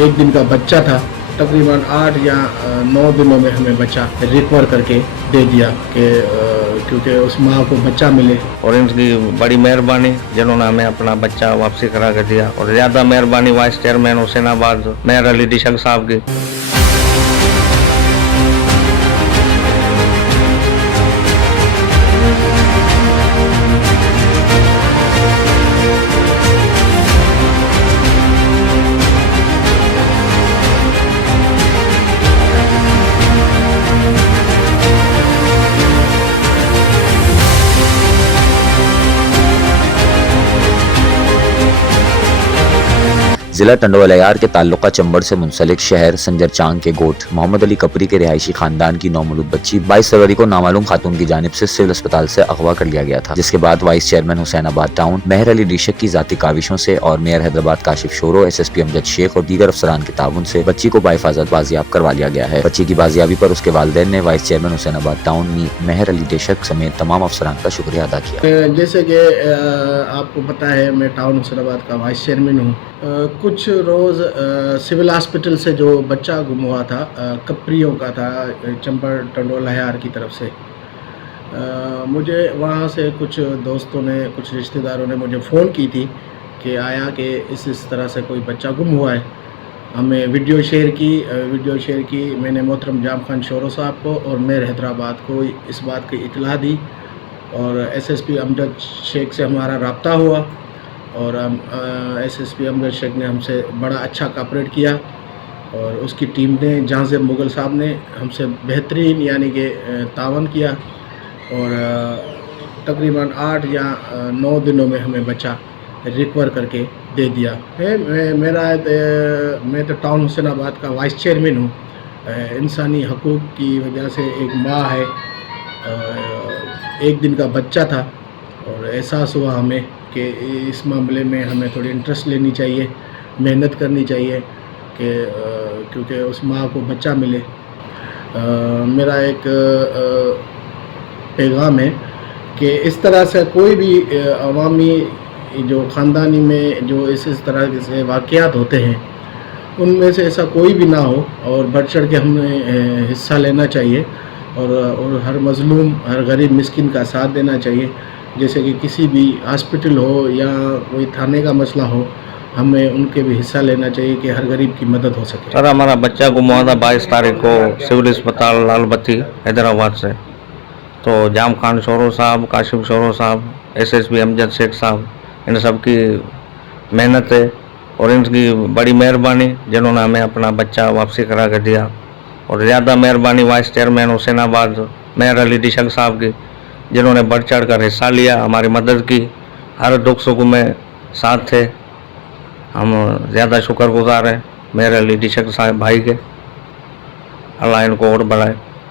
एक दिन का बच्चा था, तकरीबन 8 या 9 दिनों में हमें बच्चा रिकवर करके दे दिया कि क्योंकि उस माँ को बच्चा मिले। और इनकी बड़ी मेहरबानी जिन्होंने हमें अपना बच्चा वापसी करा कर दिया। और ज़्यादा मेहरबानी वाइस चेयरमैन हुसैनाबाद मेहर अली डिशक साहब की। जिला टंडोलायार के ताल्लुका चंबड़ से मुंसलिक शहर संजरचांग के गोठ मोहम्मद अली कपरी के रिहायशी खानदान की नौमौलूद बच्ची 22 फरवरी को नामालूम खातून की जानिब से सिविल अस्पताल से अगवा कर लिया गया था, जिसके बाद vice chairman Hussainabad town Mehar Ali Dishak की जाती काविशों से और मेयर हैदराबाद काशिफ शोरो, SSP अमजद शेख और दीगर अफसरान के ताउन से बच्ची को बाहिफाजत बाजियाब करवा लिया गया है। बच्ची की बाजियाबी पर उसके वालिदैन ने vice chairman Hussainabad town Mehar Ali डिशक समेत तमाम अफसरान का शुक्रिया अदा किया। जैसे कि आपको पता है मैं टाउन हुसैनाबाद का वाइस चेयरमैन हूँ। कुछ रोज़ सिविल हॉस्पिटल से जो बच्चा गुम हुआ था, कपरियों का था, चंबड़ टंडोलायार की तरफ से, मुझे वहाँ से कुछ दोस्तों ने, कुछ रिश्तेदारों ने मुझे फ़ोन की थी कि आया कि इस तरह से कोई बच्चा गुम हुआ है। हमें वीडियो शेयर की मैंने मोहतरम जाम खान शोरो साहब को और मेयर हैदराबाद को इस बात की इतला दी और SSP अमजद शेख से हमारा रब्ता हुआ और SSP अमजद शेख ने हमसे बड़ा अच्छा कोऑपरेट किया और उसकी टीम ने, जहांज़ेब मुग़ल साहब ने हमसे बेहतरीन यानी कि तावन किया और तकरीबन 8 या 9 दिनों में हमें बच्चा रिकवर करके दे दिया है। मैं तो टाउन हुसैनाबाद का वाइस चेयरमैन हूँ। इंसानी हकूक़ की वजह से एक माँ है, एक दिन का बच्चा था और एहसास हुआ हमें कि इस मामले में हमें थोड़ी इंटरेस्ट लेनी चाहिए, मेहनत करनी चाहिए कि क्योंकि उस माँ को बच्चा मिले। मेरा एक पैगाम है कि इस तरह से कोई भी अवामी जो ख़ानदानी में जो इस तरह से वाक़यात होते हैं उनमें से ऐसा कोई भी ना हो और बढ़ चढ़ के हमें हिस्सा लेना चाहिए और हर मज़लूम, हर गरीब मिस्किन का साथ देना चाहिए। जैसे कि किसी भी हॉस्पिटल हो या कोई थाने का मसला हो, हमें उनके भी हिस्सा लेना चाहिए कि हर गरीब की मदद हो सके। सर, हमारा बच्चा गुम हुआ था 22 तारीख को सिविल अस्पताल लालबत्ती हैदराबाद से। तो जाम खान शोरो साहब, काशिफ शोरो साहब, SSP अमजद शेख साहब, इन सब की मेहनत है और इनकी बड़ी मेहरबानी जिन्होंने हमें अपना बच्चा वापसी करा कर दिया। और ज़्यादा मेहरबानी वाइस चेयरमैन हुसैनाबाद मेहर अली डिशक साहब की, जिन्होंने बढ़ चढ़ कर हिस्सा लिया, हमारी मदद की, हर दुख सुख में साथ थे। हम ज़्यादा शुक्रगुजार हैं मेहर अली डिशक साहब भाई के। अल्लाह इनको और बढ़ाए।